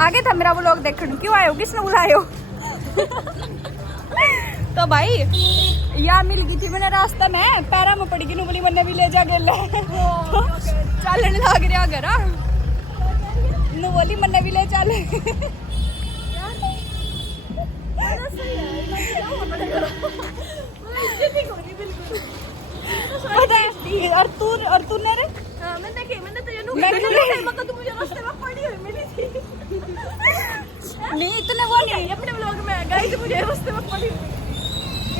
आगे था मेरा व्लॉग देखने, क्यों आयो, किसने बुलायो? तो भाई या मिल गई थी मैंने रास्ता में, पैरा में पड़ गई, नु बोली मैंने भी ले जा गेले चलने लग रहा घर, नु बोली मैंने भी ले चल। और तूने रे मैंने तो ये तू मुझे रास्ते में पड़ी हुई मिली थी। नहीं इतने वो नहीं अपने व्लॉग में गाइस, मुझे रास्ते में पड़ी हुई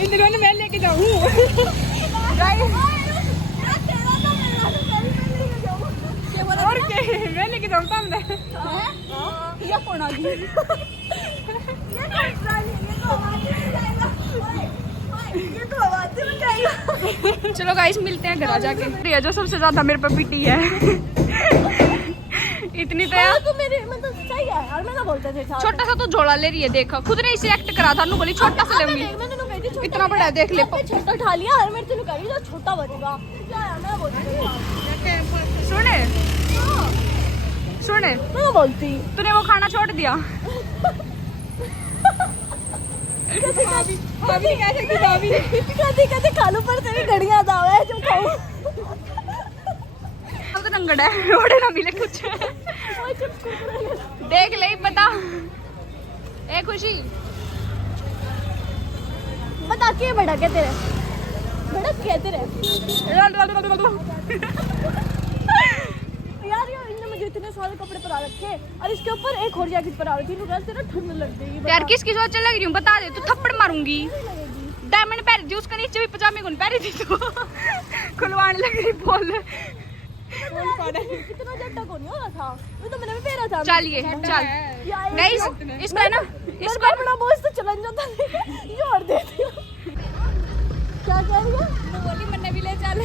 इन दिनों मैं लेके जाऊँ और क्या मैं लेके जाऊँ सामने। ये कौन आ गई? चलो गाइस मिलते हैं घर जाके। प्रिया जो सबसे ज्यादा मेरे पे पिटी है इतनी तो यार तू मेरे मतलब सही है यार, मैं ना बोलते थे छोटा सा तो झोला ले रही है, देखा खुद ने इसे एक्ट करा था, नु बोली छोटा सा लेंगी, मैंने तो कही थी इतना बड़ा है देख ले, छोटा उठा लिया और मैं तेनु कही तो छोटा बचेगा क्या यार, मैं बोलती सुने सुने मैं बोलती तूने वो खाना छोड़ दिया। कभी खालू पर तेरी घड़ियां दाव है जो खाऊं अब तो नंगड़ है, रोड़े ना मिले कुछ देख ले बता ए खुशी बता के बड़ा क्या तेरे बड़ा क्या तेरे यार इनने मुझे इतने सारे कपड़े पहना रखे और इसके ऊपर एक और जैकेट पहना रखी, तेरा ठंड लग गई यार। किसकी सोच लग रही हूँ बता दे, तू थप्पड़ मारूंगी। डायमंड पहन थी उसके नीचे भी पजामे गुन पहनी थी तो खुलवाने लग रही बोल कितना जट्टा को नहीं हो रहा था, वो तो मैंने भी पहना था। चलिए चल गाइस इसको ना इसको अपना बॉस तो चलन जाता ये और दे दिया क्या कह रही है, मैं बोली मैंने भी ले चल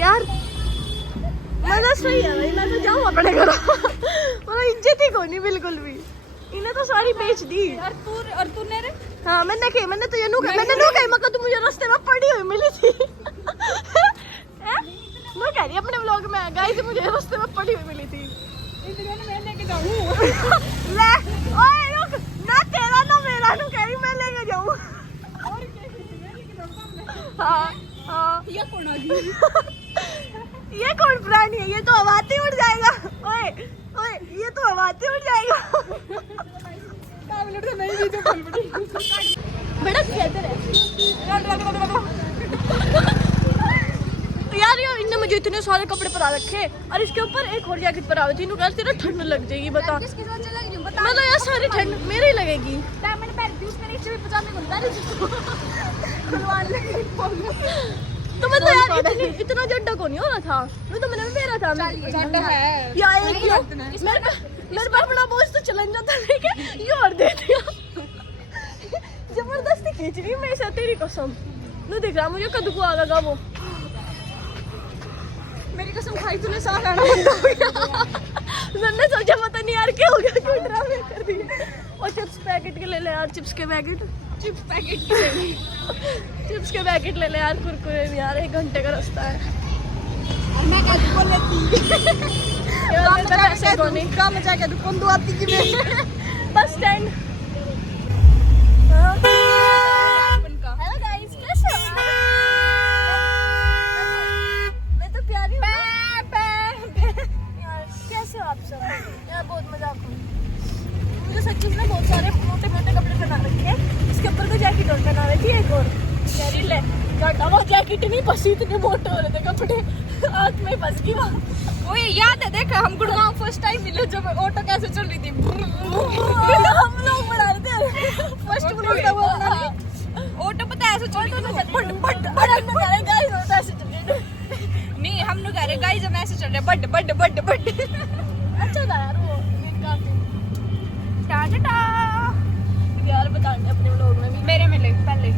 यार मजा सही है भाई, मैं तो जाऊँ अपने घर मतलब इज्जत ही कोनी बिल्कुल भी, इन्हें तो सारी बेच दी। और तूने रे हाँ मैंने तो ये मैंने तू मुझे रास्ते में पड़ी हुई मिली थी मैं कह रही अपने व्लॉग में गाइस मुझे रास्ते में पड़ी हुई मिली थी, मैं लेके जाऊँ ले ओए रुक ना तेरा ना मेरा नु कह रही मैं लेके जाऊँ और क्या हाँ हाँ ये कौन आ गई ये कौन प्राणी है, ये तो हवाते उड़ जाएगा, ओए ओए ये तो हवाते उड़ जाएगा नहीं भी तो बड़ा कहते रहे यार इनने मुझे इतने सारे कपड़े पहना रखे और इसके ऊपर एक और जैकेट पहना हुई थी, नु तेरा ठंड लग जाएगी बता। किसकी सोच लग रही हूं बता, मतलब यार सारी ठंड मेरे ही लगेगी। डायमंड पहन थी उसके नीचे भी पजामे गुन पहनी थी खुलवाने लगी तो मतलब यार इतना जड्डा को नहीं हो रहा था, वो तो मैंने भी पहना था जड्डा है यार मेरे पास अपना बॉस तो चलन जाता लेकिन ये और दे दिया जबरदस्ती खींच रही मैं ऐसा तेरी कसम नु दिख रहा मुझे कद्दू को आगा वो मेरी कसम खाई तूने सांस आना बंद हो गया मैंने सोचा पता नहीं यार क्या हो गया क्यों ड्रामे कर दिए। और चिप्स पैकेट के ले ले यार, चिप्स के पैकेट चिप्स के पैकेट ले ले यार, कुरकुरे भी यार 1 घंटे का रास्ता है मैं क्या बोल लेती यार ऐसे कोनी काम जाके दुकान दो आती की मैं बस स्टैंड। हेलो गाइस कैसे हो, मैं तो प्यारी हूं यार, कैसे हो आप सब यार, बहुत मजाक हुई मुझे सच्ची में बहुत सारे मोटे मोटे कपड़े पहना रखे हैं, इसके ऊपर तो जैकेट और पहना रही थी एक और यार ले घाटा वो जैकेट नहीं पसी इतने मोटे हो रहे थे कपड़े आँख में फंस गई वहाँ। वो याद है देखा हम गुड़गांव फर्स्ट टाइम मिले जब ऑटो कैसे चल रही थी हम लोग बना रहे थे फर्स्ट ब्लॉग था वो ऑटो पता ऐसे चल रही नहीं हम लोग कह रहे गाइस हम ऐसे चल रहे बट अच्छा था यार वो काफी टाटा यार बताने अपने व्लॉग में भी मेरे में ले पहले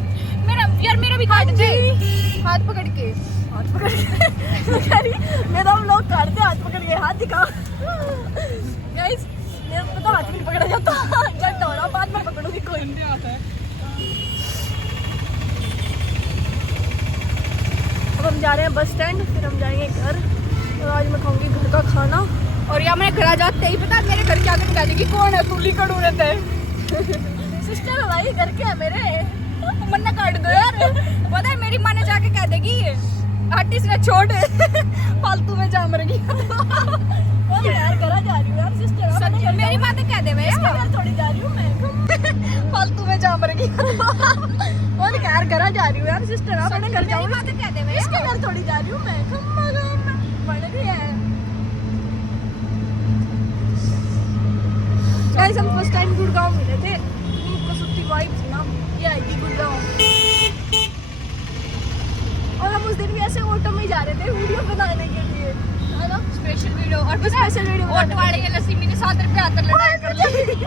मेरा भी काट दे हाथ पकड़ के मेरा व्लॉग काट दे हाथ पकड़ के हाथ दिखा गाइस मेरे को तो हाथ नहीं पकड़ा जाता जट हो रहा बाद में पकड़ूंगी कोई नहीं आता है। अब हम जा रहे हैं बस स्टैंड, फिर हम जाएंगे घर और आज मैं खाऊंगी घर का खाना और यहाँ मैंने घर जाते ही पता मेरे घर के आगे कह देगी कौन है तुली कड़ू रहते है सिस्टर भाई घर के है मेरे मन्ना काट दो यार पता है मेरी माँ ने जाके कह देगी आर्टिस्ट ने छोड़ फालतू में जा मर गई यार करा जा रही हूँ यार सिस्टर मेरी माँ तो कह दे यार थोड़ी जा रही हूँ मैं फालतू में जा मर गई और यार करा जा रही हूँ यार सिस्टर अपने घर जाऊँ माँ तो कह दे इसके घर थोड़ी जा रही हूँ मैं पढ़ रही है गाइस हम फर्स्ट टाइम गुड़गांव मिले थे हमको सुत्ती वाइब थी ना ये आई थी गुड़गांव और हम उस दिन भी ऐसे ऑटो में जा रहे थे वीडियो बनाने के लिए है ना स्पेशल वीडियो और बस स्पेशल वीडियो ऑटो वाले के लस्सी मैंने 7 रुपए आतर लड़ाई कर ली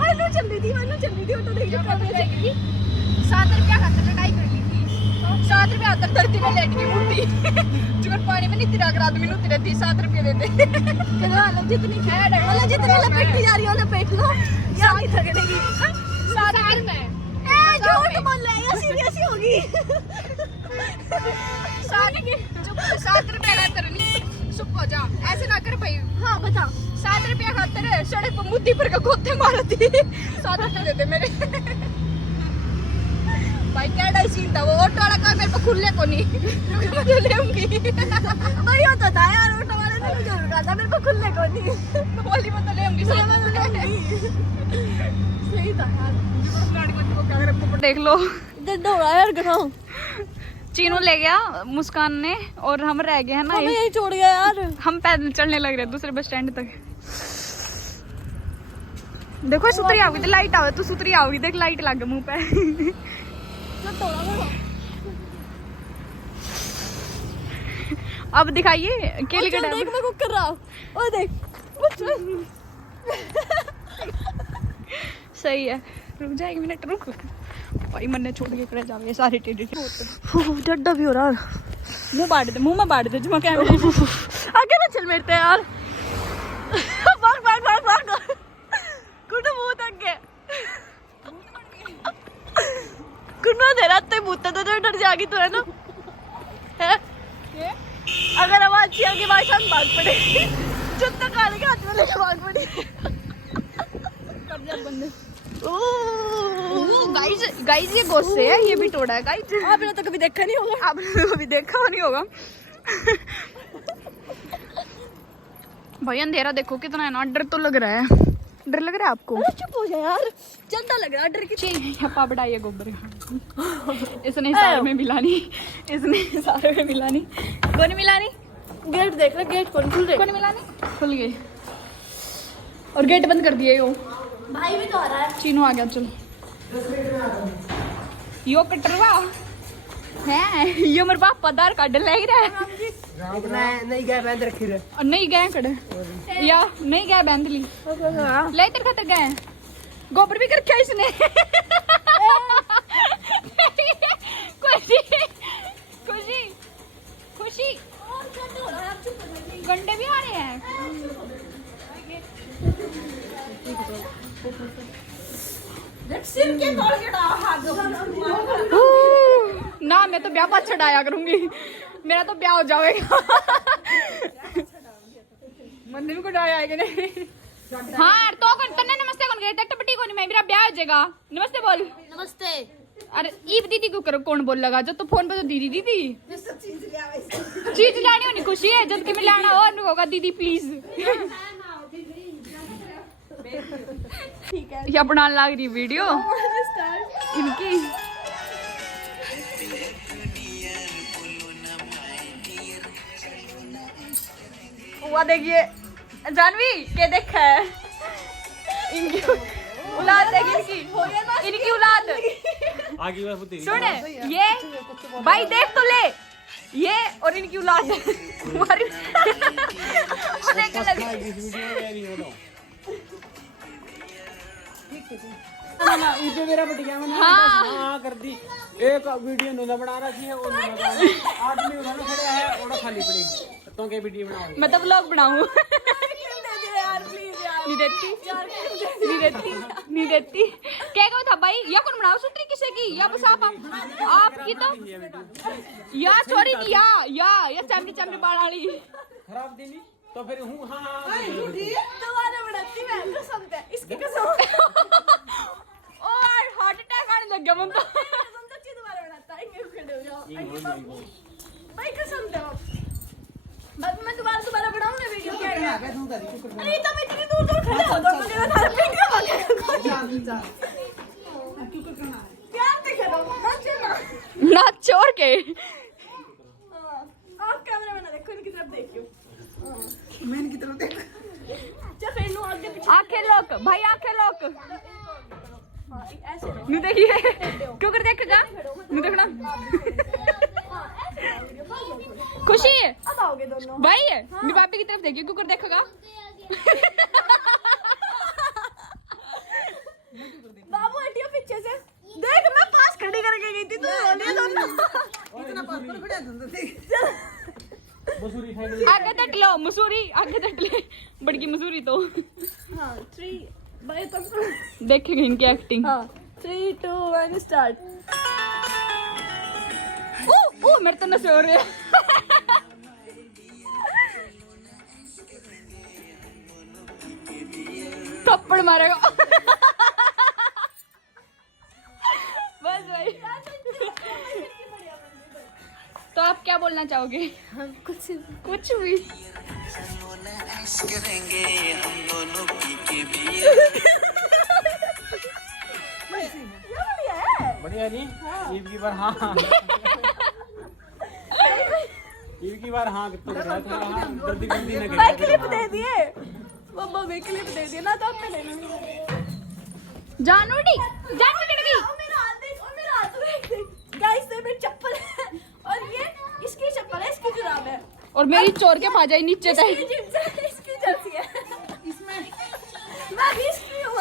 आलू चल रही थी ऑटो देख के 7 रुपए खातर लड़ाई कर ली थी 7 रुपए आतर धरती में लेट गई मुट्ठी जुगर पानी में नहीं तिरा करा आदमी नु तिरे 7 रुपए देते कहना वाला जितनी फैट है वाला जितनी लपेट जा रही हो लपेट लो या नहीं थकड़ेगी 7 रुपए ए झूठ बोल रहा है सीरियस ही होगी 7 रुपए का तरनी चुप हो जा ऐसे ना कर भाई हाँ बता 7 रुपया खातर सड़क पर मुद्दी पर का गोते मारती 7 रुपए देते मेरे भाई क्या डाई सीन था वो ऑटो वाला का मेरे पे खुले को नहीं मैं तो लेऊंगी भाई होता था यार ऑटो वाले ने मुझे रुका था मेरे पे खुले को नहीं बोली मैं तो लेऊंगी सही था यार देख लो गड्ढा हो रहा है यार गठाओ चीनू ले गया मुस्कान ने और हम रह गए हैं ना यही छोड़ गया यार हम पैदल चलने लग रहे दूसरे बस स्टैंड तक देखो सुतरी आओगी तो लाइट आवे तू सुतरी आओगी देख लाइट लग मुंह पे अब दिखाइए केले का देख मैं कुक कर रहा हूं ओ देख सही है रुक जा 1 मिनट रुक भाई मन ने छोड़ के करे जावे सारे टेढ़े डड्डा भी हो रहा मुंह में बांट दे जो मैं कैमरे आगे ना चल मेरे यार भाग कुछ मुंह तक गए कुछ दे रहा ते भूत तो डर जागी तो है ना है अगर आवाज अच्छी आगे भाई हम भाग पड़े जूता काले के हाथ में लेके भाग पड़े कर जा बंदे गाइस ये गोश्त है ये भी तोड़ा है गाइस आपने तो कभी देखा नहीं होगा आपने तो कभी देखा नहीं होगा भाई अंधेरा देखो कितना है ना डर तो लग रहा है डर लग रहा है आपको चुप हो जा यार चलता लग रहा है डर की पापड़ा ये गोबर इसने सारे में मिलानी कौन मिलानी गेट देख रहे गेट कौन मिलानी खुल गई और गेट बंद कर दिए यो भाई भी तो आ रहा है चीनू आ गया चलो यो कटरवा है ये मेरे पापा आधार कार्ड ले रहा है नहीं गए बैंड रखी रे और नहीं गए कड़े या नहीं गए बैंड ली ले तेरे खातर गए गोबर भी कर क्या इसने खुशी गंडे भी आ रहे हैं ना मैं तो ब्याह पास छड़ाया करूंगी मेरा तो ब्याह हो जाएगा मंदिर में कुछ आएगा नहीं हाँ तो कौन तन्ने नमस्ते कौन गए टपटी कौन मैं मेरा ब्याह हो जाएगा नमस्ते बोल नमस्ते अरे ईब दीदी को करो कौन बोल लगा जब तो फोन पे तो दीदी चीज लानी होनी खुशी है जब कि मैं लाना और होगा दीदी प्लीज या बना लग रही वीडियो इनकी हुआ देखिए जानवी क्या देखा है इनकी औलाद देखी इनकी औलाद सुन ये भाई देख तो ले ये और इनकी औलाद हमारी वीडियो मेरा बढ़िया हाँ कर दी एक वीडियो नोना बना रखी है और आदमी उन्होंने खड़े है और खाली पड़ी तो क्या वीडियो बनाओ मैं तो व्लॉग बनाऊं नहीं देती क्या कहो था भाई या कौन बनाओ सूत्री किसे की या बस आपकी तो या सॉरी या चमड़ी बाल वाली खराब देनी तो फिर हूँ हाँ दोबारा बनाती मैं कसम से इसकी कसम ओ यार हार्ट अटैक आने लग गया मन तो कसम सच्ची दोबारा बनाता है इनके खड़े हो जाओ भाई कसम से बस मैं दोबारा बनाऊं ना वीडियो क्या है अरे तो मैं इतनी दूर खड़े हो तो मुझे बता वीडियो बना प्यार दिखा दो ना चोर के आप कैमरा में ना देखो इनकी तरफ देखियो मैं इनकी तरफ देख अच्छा फिर नो आगे पीछे आंखें लोक भाई आंखें लोक हां ऐसे नु देखिए क्यों कर देखेगा नु देखना खुशी अब आओगे दोनों भाई नु पापी की तरफ देखिए क्यों कर देखेगा बाबू हटियो पीछे से देख मैं पास खड़ी करके गई थी तू रोलिए दोनों इतना पास पर खड़ा था मसूरी खाने आगे तट लो मसूरी आगे तट ले बड़की मसूरी तो हां 3 बाय तक देखेंगे इनकी एक्टिंग हां 3 2 1 स्टार्ट ओ मेरे तो नशे हो रहे हैं थप्पड़ मारेगा बस भाई तो आप क्या बोलना चाहोगे हम कुछ भी करेंगे हम दोनों पी के भी बढ़िया नहीं ईद की बार हाँ ईद की बार हाँ कितना कर रहा है थोड़ा हाँ जल्दी जल्दी ना मैं करें क्लिप दे दिए मम्मा मैं क्लिप दे दिए ना तो अब मैं ले लूंगी जानूडी जान गिर गई और मेरा हाथ देख और मेरा हाथ देख गाइस ये मेरी चप्पल है और ये इसकी चप्पल है इसकी जुराब है और मेरी चोर के भा जाए नीचे तक इसकी जिम से इसकी जर्सी है इसमें मैं भी इसकी हूं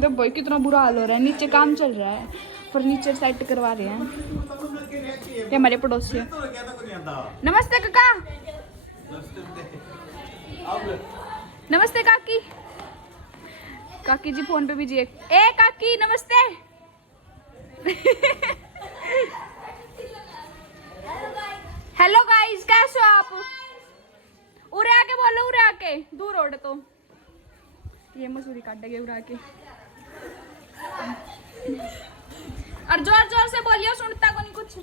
देख भाई कितना बुरा हाल हो रहा है नीचे काम चल रहा है फर्नीचर सेट करवा रहे हैं ये हमारे पड़ोसी है नमस्ते काका नमस्ते काकी काकी जी फोन पे भी जी ए काकी नमस्ते हेलो गाइस कैसे हो आप उरे आके बोलो उरे आके दूर ओढ़ तो ये मसूरी काट देंगे उड़ा के और जोर जोर से बोलियो सुनता को नहीं कुछ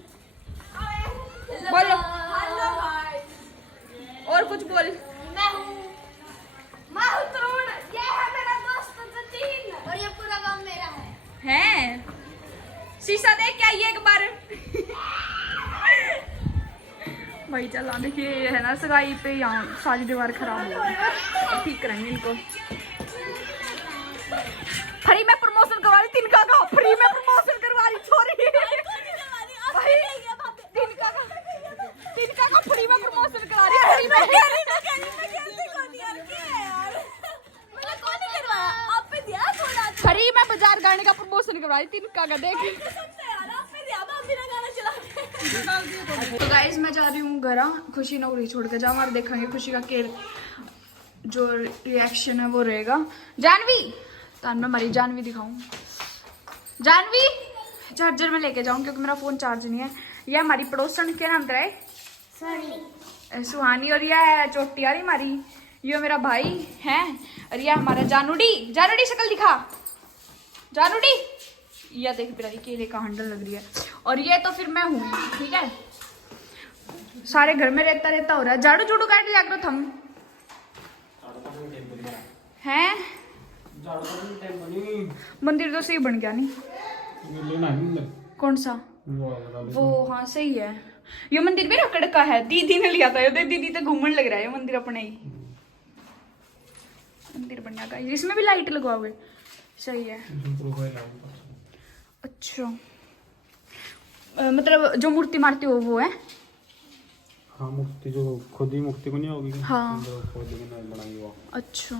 बोलो हेलो भाई और कुछ बोल मैं हूं तरुण ये है मेरा दोस्त जतीन और ये पूरा गांव मेरा है हैं शीशा देख के आइए एक बार भाई चला देखिए ये है ना सगाई पे यहाँ सारी दीवार खराब हो गई अब ठीक करेंगे इनको फ्री में प्रमोशन करवा रही तिनका का फ्री में प्रमोशन करवा रही छोरी भाई तिनका का फ्री में प्रमोशन करा रही फ्री में फ्री में बाजार गाने का प्रमोशन करवा रही तिनका का देख तो गाइस मैं जा रही हूँ घर खुशी नौकरी छोड़ के जाऊँ और देखेंगे खुशी का केयर जो रिएक्शन है वो रहेगा जानवी तो मैं हमारी जानवी दिखाऊं जानवी चार्जर में लेके जाऊं क्योंकि मेरा फोन चार्ज नहीं है यह हमारी पड़ोसन क्या नाम तेरा है सुहानी और यह चोटी आ रही हमारी ये मेरा भाई है और यह हमारा जानूडी जानूडी शक्ल दिखा जानूडी यह देख पिराई केले का हैंडल लग रही है और ये तो फिर मैं हूँ ठीक है सारे घर में रहता रहता हो रहा है झाड़ू झूड़ू काट लिया करो थम हैं मंदिर तो सही बन गया नहीं कौन सा वो हाँ सही है ये मंदिर भी रकड़ का है दीदी ने लिया था ये दीदी तो घूमने लग रहा है ये मंदिर अपने ही मंदिर बन गया इसमें भी लाइट लगवाओगे सही है अच्छा मतलब जो मूर्ति मारती हो वो है हाँ मुक्ति जो खुद ही मुक्ति को नहीं होगी हाँ खुद ही बनाई हुआ अच्छा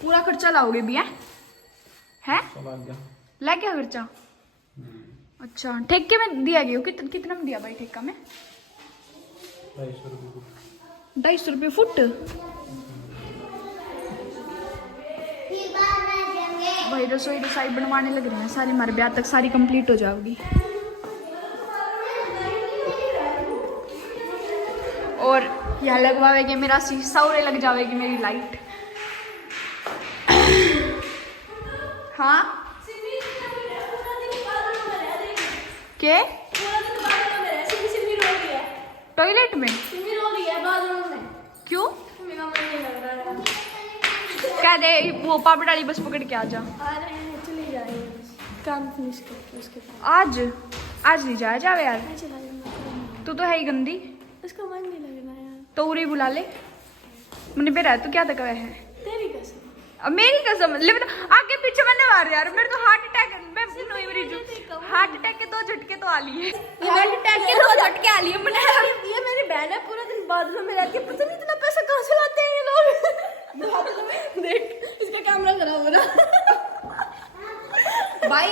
पूरा खर्चा लाओगे भी है चला गया लग गया खर्चा अच्छा ठेके में दिया गया कितना में दिया भाई ठेका में 250 रुपये फुट भाई रसोई रसाई बनवाने लग रहे हैं सारी हमारे ब्याह तक सारी कंप्लीट हो जाएगी और यहाँ लगवाएगी मेरा शीशा और लग जाएगी मेरी लाइट। हाँ के टॉयलेट में क्यों? कह दे वो पापड़ वाली बस पकड़ के आ जा। चली जाएगी काम फिनिश करके उसके बाद। आज नहीं जाया जावे यार, तू तो है ही गंदी। उसका मन नहीं लगना यार। तो उरी बुला ले मैंने पे रहा तू क्या तक है तेरी कसम। अब मेरी कसम ले बता, आगे पीछे मैंने मार यार, मेरे तो हार्ट अटैक हार्ट अटैक के 2 झटके तो आ लिए। हार्ट अटैक के 2 झटके आ लिए मैंने। ये मेरी बहन है, पूरा दिन बाथरूम में रहती है, पता नहीं इतना पैसा कहाँ से लाते हैं ये लोग। देख इसका कैमरा खराब हो रहा भाई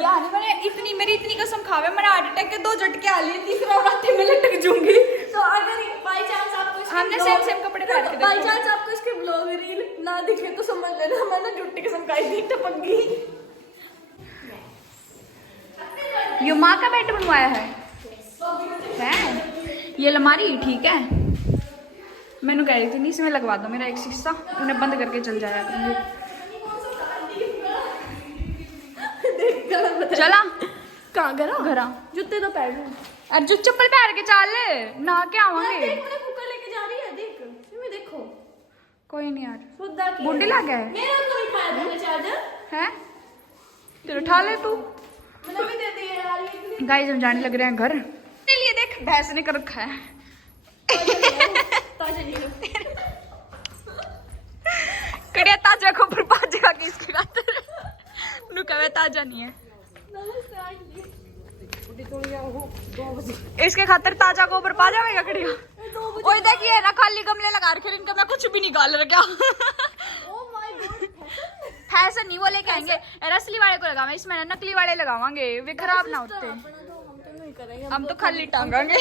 यार मैंने इतनी मेरी इतनी कसम खावे मैंने हार्ट अटैक के 2 झटके आ लिए, तीसरा रास्ते में लटक जाऊंगी। तो अगर बाई चांस आपको हमने सेम कपड़े पहन के बाई चांस आपको इसके ब्लॉग रील ना दिखे तो समझ लेना मैंने झुट्टी कसम खाई थी, टपक गई। ये माँ का बेड बनवाया है ये अलमारी ठीक है। मैंने कह रही थी नहीं इसमें लगवा दो मेरा एक शीशा, उन्हें बंद करके चल जाया करूंगी। चला कहाँ घरा जूते तो पहन अब जो चप्पल पहन के चल नहा के आवांगे। देख मैंने कुकर लेके जा रही है, देख इसमें देखो। कोई नहीं यार खुदा की बुड्ढी लग गया मेरा तो नहीं खाया तूने चार्जर है तेरे उठा ले तू। मैंने भी दे दिया यार ये इतनी गाइस हम जाने लग रहे हैं घर के लिए। देख भैंस ने कर रखा है ताजा नहीं है। कड़िया ताजा को पर पाजेगा किसके खातिर नु कहे ताजा नहीं है इसके खातिर ताजा गोबर पा जाएगा कड़िया। ओए देखिए ना खाली गमले लगा रखे इनका मैं कुछ भी निकाल रखा। फैशन नहीं वो लेके आएंगे असली वाले को लगावे, इसमें नकली वाले लगावांगे वे खराब ना होते। हम तो खाली टांगांगे।